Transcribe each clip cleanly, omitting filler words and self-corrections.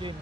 Yun.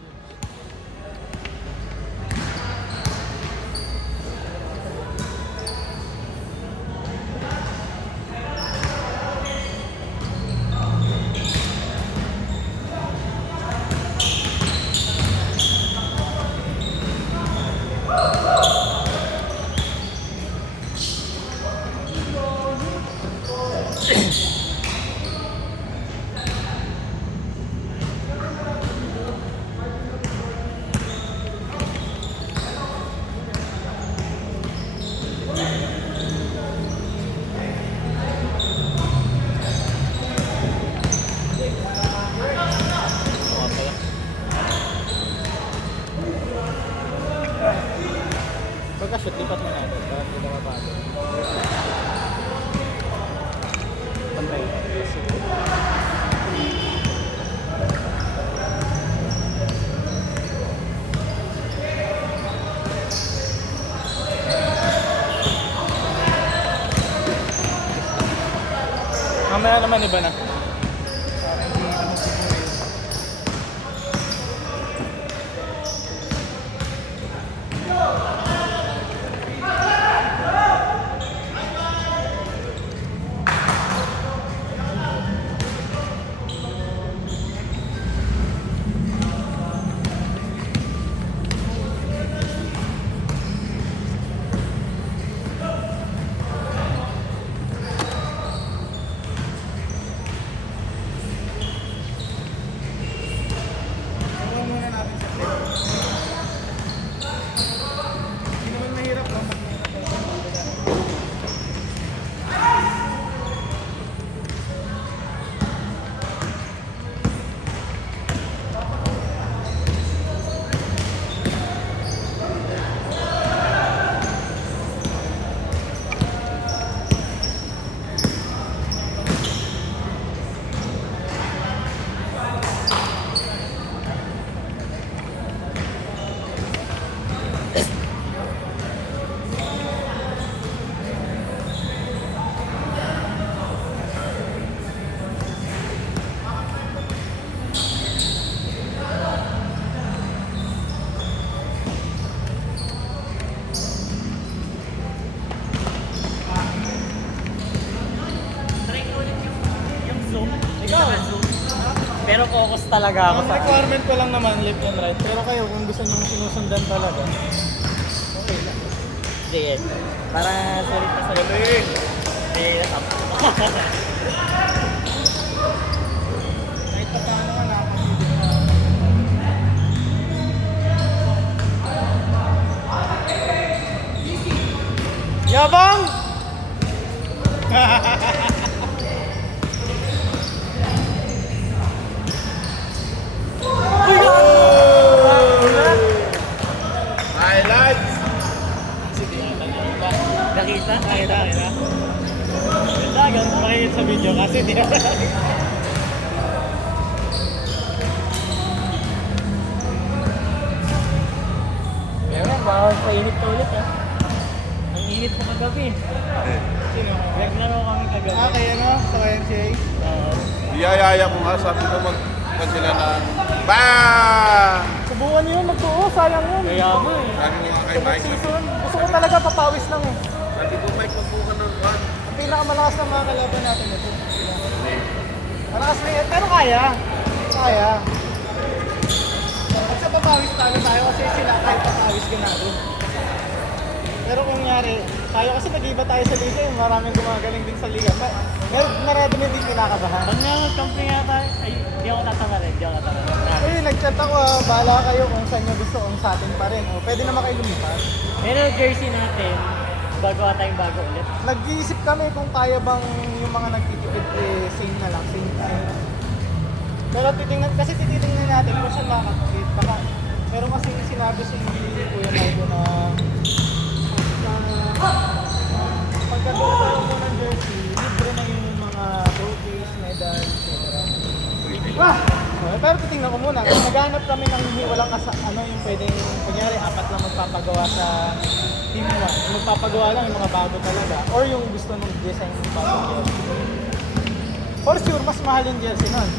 Pagka-shoot, lipat mo natin para hindi na mabago. Pantay. Mamaya naman iba na. Pero focus talaga ako Ang sa requirement ko lang naman left and right. Pero kayo kung gusto nyo sinusundan talaga, okay lang. sige. Para sulit na sulit. Eh, natapos. Kahit pa paano nga nakakasibig na. Yabang! Highlights! Nakita? Ganda, ganun makikita sa video kasi di Pero bawal painit to ulit ah. Ang init mo kagabi. Sino? Naglaro kami kagabi. Kaya no? Sa NCA? Oo. Iyayaya ko nga, sabi ko mag sila ng BANG! Subukan nyo yun, magbuo. Sayang yun. Kaya mo eh. Sabi mo nga kay Next Mike, season, gusto ko talaga papawis lang eh. sabi ko Mike, magbukan ng run. Ang pinakamalakas na mga kalaban natin ito. Malakas na yan, pero kaya. Kaya. At sa papawis tayo kasi sila kahit papawis ka natin. Pero kung nangyari, tayo kasi nag-iba tayo sa liga, yung maraming gumagaling din sa liga. Marami na din kinakabahan. Pag nag-camping nga tayo, ay, di ako tatama rin. Eh, nag-chat ako, bahala kayo kung saan nyo gusto, kung sa atin pa rin. O, pwede naman kayo lumipas. Pero jersey natin, bago tayong bago ulit. Nag-iisip kami kung kaya bang yung mga nagtitipid same na lang, same. Pero titingnan natin kung saan makakatipid. Baka, pero kasi sinabi si Kuya Margo na pagkatuloy mo ng jersey, libre na yung mga trophies, medal, etc. Pero titingnan ko muna, kung naghanap kami ng walang yung pwedeng, kunyari, 4 lang magpapagawa sa team 1. Magpapagawa lang yung mga bago talaga. Or yung gusto ng design ng bagong jersey. For sure, mas mahal yung jersey nun.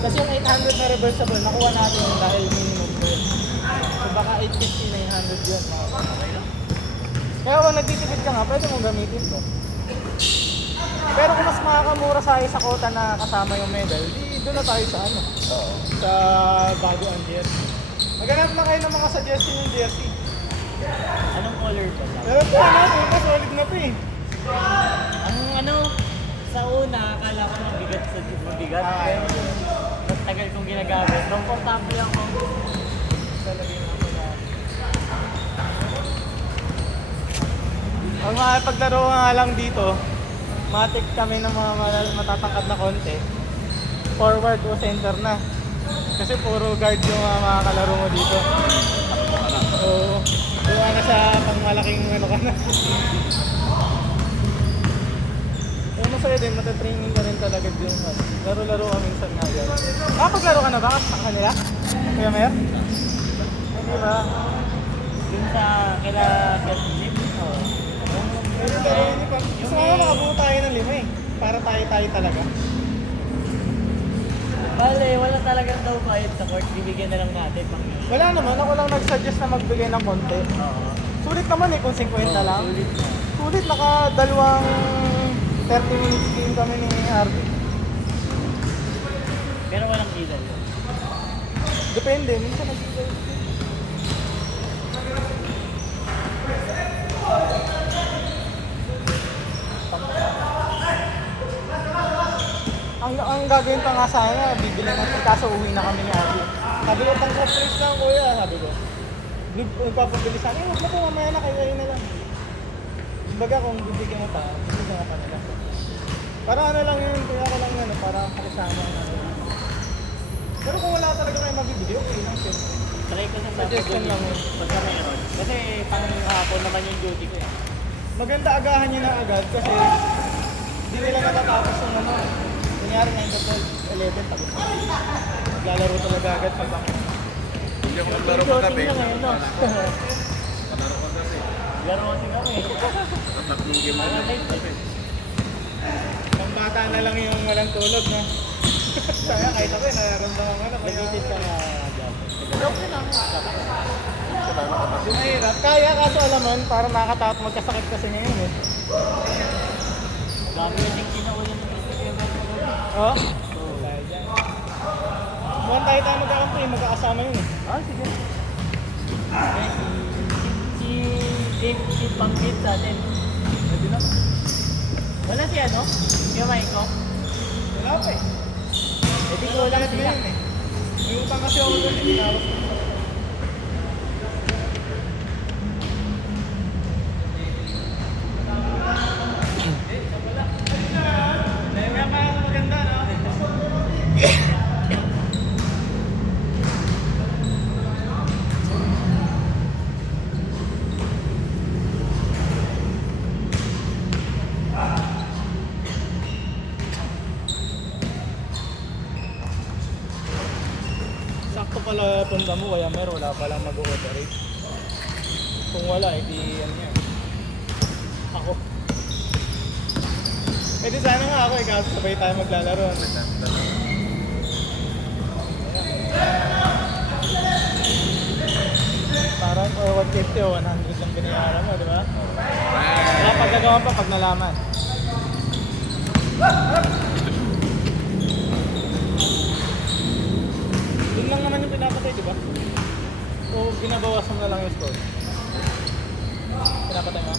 Kasi yung 800 na reversible, nakuha natin dahil may yan. Kaya kung nagtitipid ka nga, pwede mong gamitin to. Pero kung mas makakamura sa isa kota na kasama yung medal, di doon na tayo sa ano. Oo. Sa bago ang jersey. Maghanap na kayo ng mga suggestion yung jersey. Anong color to? Pero po ano, mas solid na to eh. Ang ano, sa una, akala ko mabigat sa mabigat. Pero mas tagal kong ginagamit. Comfortable ako. Talaga yung ako na. Ang makipaglaro nga lang dito, matik kami ng mga matatangkad na konti. Forward o center na. Kasi puro guard yung mga kalaro mo dito. Oo. Kaya na sa pangmalaking ano ka na. Kaya masaya din, matatraining ka rin talaga din. Laro-laro ka minsan nga yan. Nakapaglaro ka na ba sa kanila? Kuya Mer? Hindi ba? Dun sa kila Philip. Gusto mo makabuo tayo ng 5 eh. Para tayo talaga. Bale, wala talagang daw kahit sa court. Bibigyan na lang natin pang Wala naman, ako lang nag-suggest na magbigay ng konti. Oo. Sulit naman eh kung 50 lang. Sulit na. Sulit, naka dalawang 30 minutes game kami ni Harvey. Pero walang kilal. Depende, minsan nag-suggest. Ang gagawin pa nga sana, bibili ng kaso uwi na kami ni Harvey. Sabi ko, pang surprise lang kuya, sabi ko. Nagpapabili sa akin, huwag na po mamaya na kayo na lang. Kumbaga kung bibigyan mo pa, bibigyan ka pa nila. Para ano lang yun, kaya ko lang yun, para pakisama. Pero kung wala talaga kayo mabibili, okay lang sir. Try ko sa Suggestion lang yun. Pagka mayroon. Kasi pang hapon naman yung duty ko eh. Maganda agahan niya na agad kasi hindi nila natatapos yung ano. Kunyari 9 to 12, 11 tapos na. Maglalaro talaga agad pag bakit. Hindi ako naglaro pa gabi. Shooting na ngayon, no? Naglaro ko kasi. Laro kasi kami. Tatlong game ako. Pang bata na lang yung walang tulog na. Kaya kahit ako nararamdaman ko na. Nag-itis ka na dyan. Okay lang. Mahirap. Kaya kaso alam mo, parang nakakatakot magkasakit kasi ngayon eh. Dami na yung kinaulan ng Instagram. Oh? Buwan tayo magkakampi, magkakasama yun eh. Ah, sige. Si Dave, si Pangkit sa atin. Pwede na. Wala si ano? Yung Maiko? Wala pa eh. Eh di ko lang Ulit sila. na yun eh. May utang kasi ako doon eh. Tinawas ko. Kaya kaya maganda no? Sakto pala punta mo, kaya meron wala palang mag-ooperate. Kung wala, hindi yan yan. Ako. Eh di sana nga ako, ikaw sabay tayo maglalaro. Parang 150 o 100 lang binayaran mo, di ba? Wala pagkagawa pa pag nalaman. Yun lang naman yung pinapatay, di ba? O binabawasan na lang yung score. Pinapatay mo?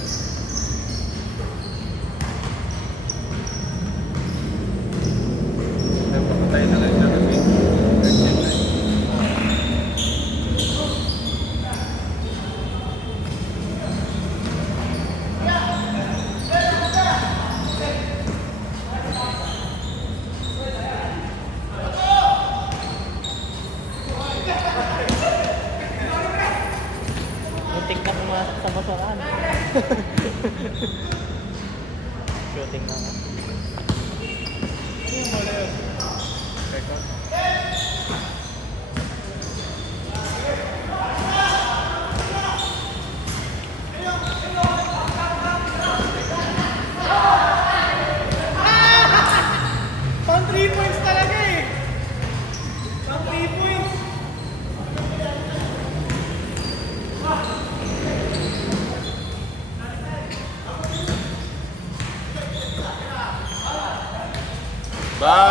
Napapatay na lang siya kasi. Exit na yun. Muntik na pumasok sa basaraan. Shooting na nga. Ano yung mula yun? Record. Pang 3 points talaga eh! Pang 3 points! Bye!